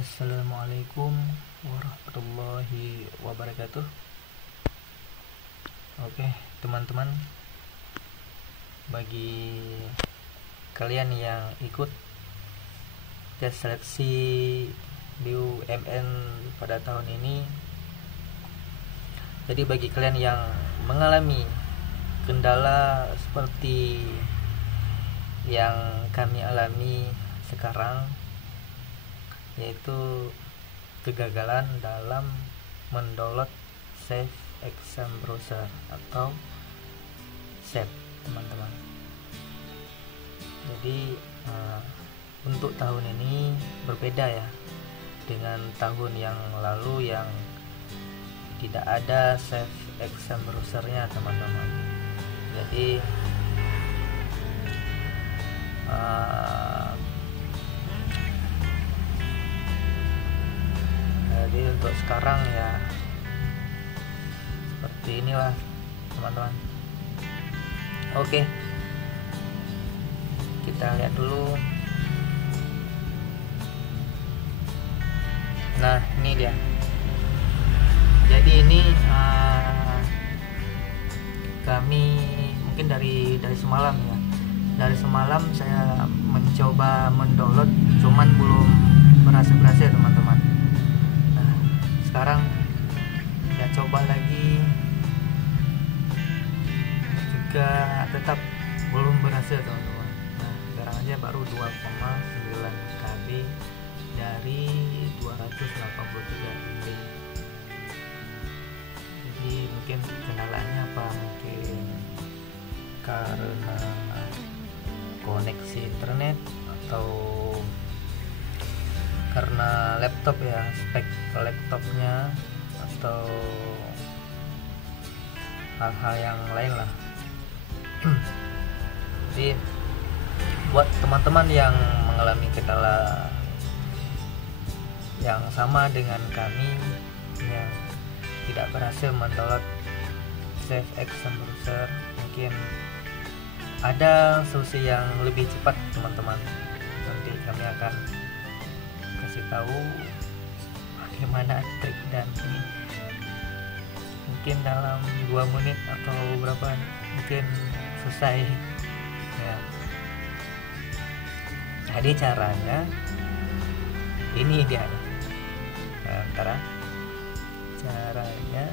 Assalamualaikum warahmatullahi wabarakatuh. Oke, teman-teman, bagi kalian yang ikut tes seleksi BUMN pada tahun ini, jadi bagi kalian yang mengalami kendala seperti yang kami alami sekarang, yaitu kegagalan dalam mendownload Safe Exam Browser atau SEB, teman-teman. Jadi untuk tahun ini berbeda ya dengan tahun yang lalu yang tidak ada Safe Exam Browser-nya, teman-teman. Jadi untuk sekarang ya seperti inilah, teman-teman. Oke, kita lihat dulu. Nah, ini dia. Jadi ini kami mungkin dari semalam ya. Dari semalam saya mencoba mendownload, cuman belum berhasil, teman-teman. Nah, sekarang saya coba lagi, juga tetap belum berhasil, teman-teman. Nah, sekarang aja baru 2,9 KB dari 283 MB. Jadi mungkin kendalanya apa, mungkin karena koneksi internet atau karena laptop ya, spek laptopnya, atau hal-hal yang lain lah. Jadi buat teman-teman yang mengalami kendala yang sama dengan kami yang tidak berhasil mendownload Safe Exam Browser, mungkin ada solusi yang lebih cepat, teman-teman. Nanti kami akan kasih tahu bagaimana trik dan ini. Mungkin dalam 2 menit atau berapa mungkin selesai ya. Jadi caranya ini dia. Nah, caranya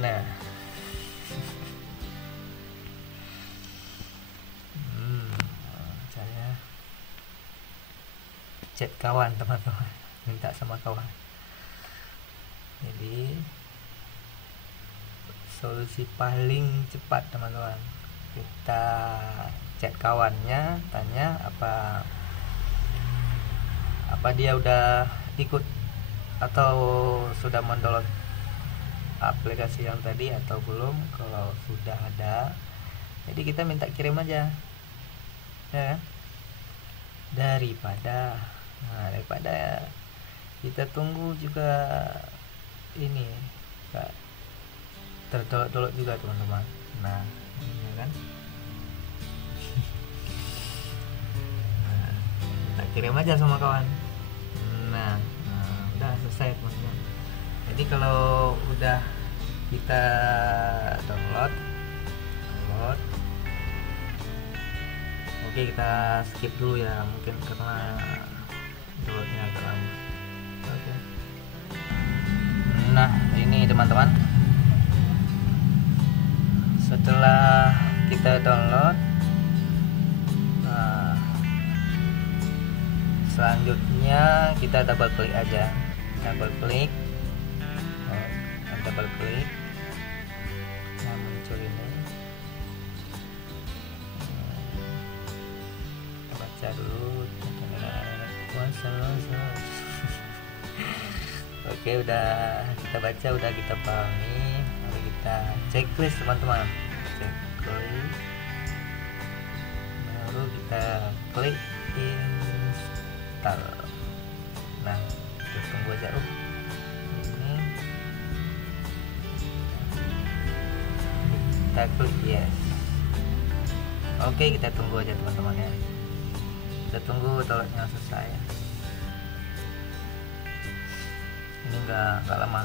nah saya chat kawan, teman-teman, minta sama kawan. Jadi solusi paling cepat, teman-teman, kita chat kawannya, tanya apa dia udah ikut atau sudah mendownload aplikasi yang tadi atau belum. Kalau sudah ada, jadi kita minta kirim aja ya, daripada kita tunggu juga ini gak terdownload juga, teman-teman. Nah, ini kan kita kirim aja sama kawan. Nah, udah selesai, teman-teman. Jadi kalau udah kita download, oke, kita skip dulu ya, mungkin karena downloadnya agak lama. Oke. Nah, ini, teman-teman, setelah kita download, selanjutnya kita double klik aja, double klik, nah, muncul ini. Kita baca dulu. Oke, udah kita baca, udah kita pahami. Lalu kita checklist, teman-teman, checklist, baru kita klik install. Nah, kita tunggu aja. Ini kita klik yes. Oke, kita tunggu aja, teman-teman ya. Kita tunggu downloadnya selesai. nggak lama.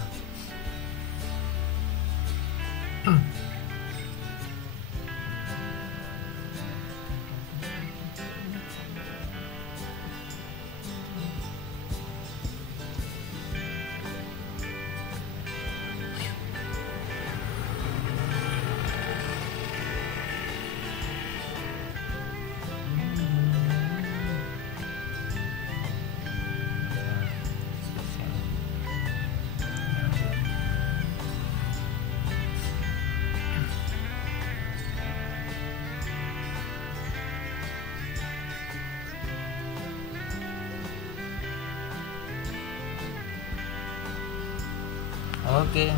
Oke,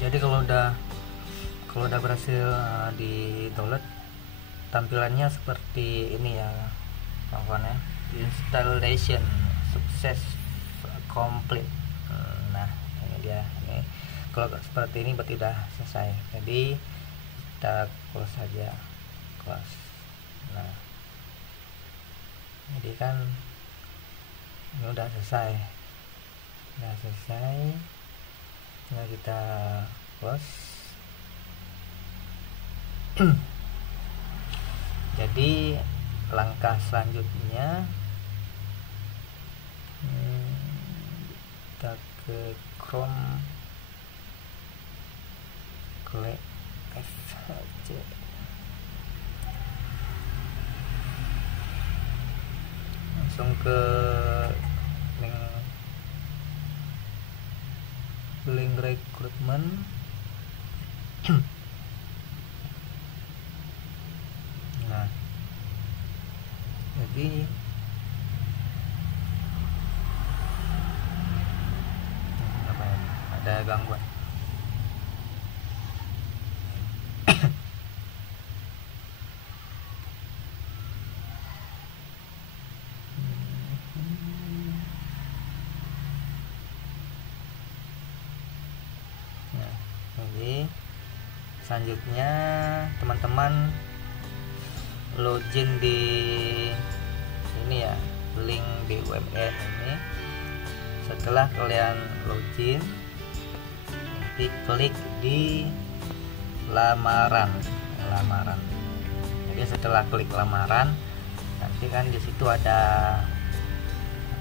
jadi kalau udah berhasil di download, tampilannya seperti ini ya kawan ya. Installation sukses complete. Nah ini dia, ini kalau seperti ini berarti udah selesai. Jadi kita close saja, close. Nah jadi kan ini udah selesai, tinggal kita close. Jadi langkah selanjutnya kita ke Chrome, klik FC, langsung ke link rekrutmen. Nah jadi apa ya, ada gangguan. Jadi selanjutnya teman-teman login di ini ya, link BUMN ini. Setelah kalian login, nanti klik di lamaran. Jadi setelah klik lamaran, nanti kan di situ ada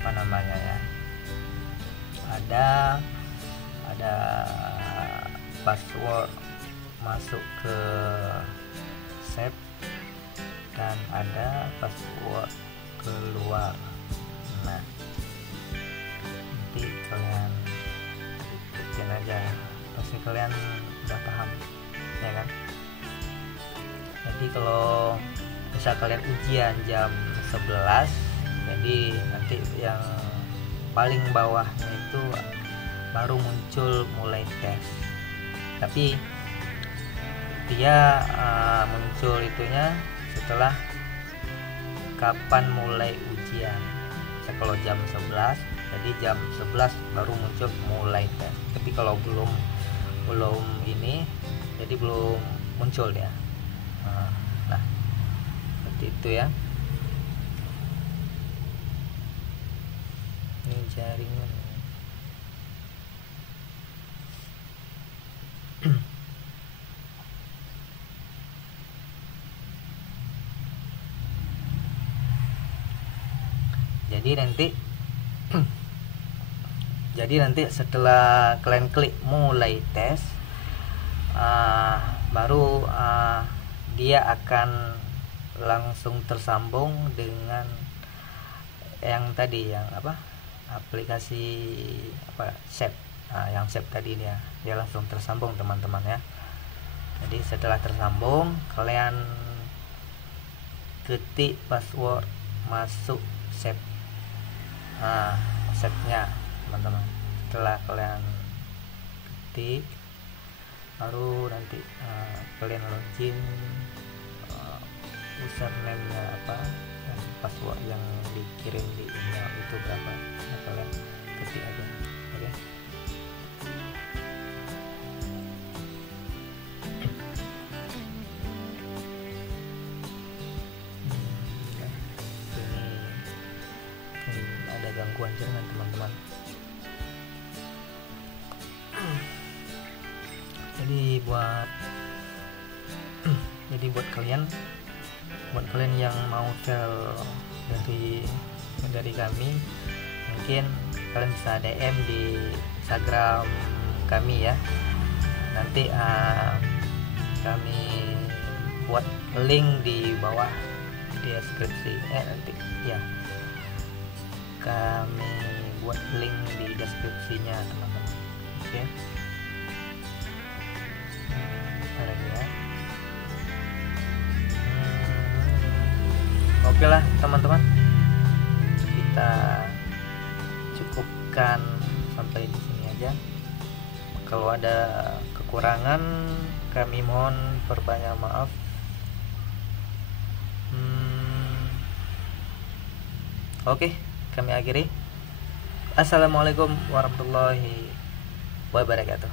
apa namanya ya, ada password masuk ke save dan ada password keluar. Nah nanti kalian ikutin aja, pasti kalian udah paham ya kan. Jadi kalau bisa kalian ujian jam 11, jadi nanti yang paling bawahnya itu baru muncul mulai tes, tapi dia muncul itunya setelah kapan mulai ujian. Kalau jam 11, jadi jam 11 baru muncul mulai tes. Tapi kalau belum ini, jadi belum muncul ya. Nah seperti itu ya. Ini jaringan. Jadi nanti setelah kalian klik mulai tes, baru dia akan langsung tersambung dengan yang tadi, yang apa, aplikasi apa, Save. Yang Save tadi dia langsung tersambung teman-teman ya. Jadi setelah tersambung, kalian ketik password masuk Save. Save-nya teman-teman. Setelah kalian ketik, baru nanti kalian login, username-nya apa, dan password yang dikirim di email itu berapa, nah, kalian ketik aja. Oke. Ada gangguan jaringan teman-teman. Jadi buat kalian yang mau file dari kami, mungkin kalian bisa DM di Instagram kami ya. Nanti kami buat link di bawah deskripsi, nanti ya kami buat link di deskripsinya teman-teman. Oke. Apa lagi ya? Oke lah teman-teman, kita cukupkan sampai di sini aja. Kalau ada kekurangan kami mohon berbanyak maaf. Oke, kami akhiri. Assalamualaikum warahmatullahi wabarakatuh.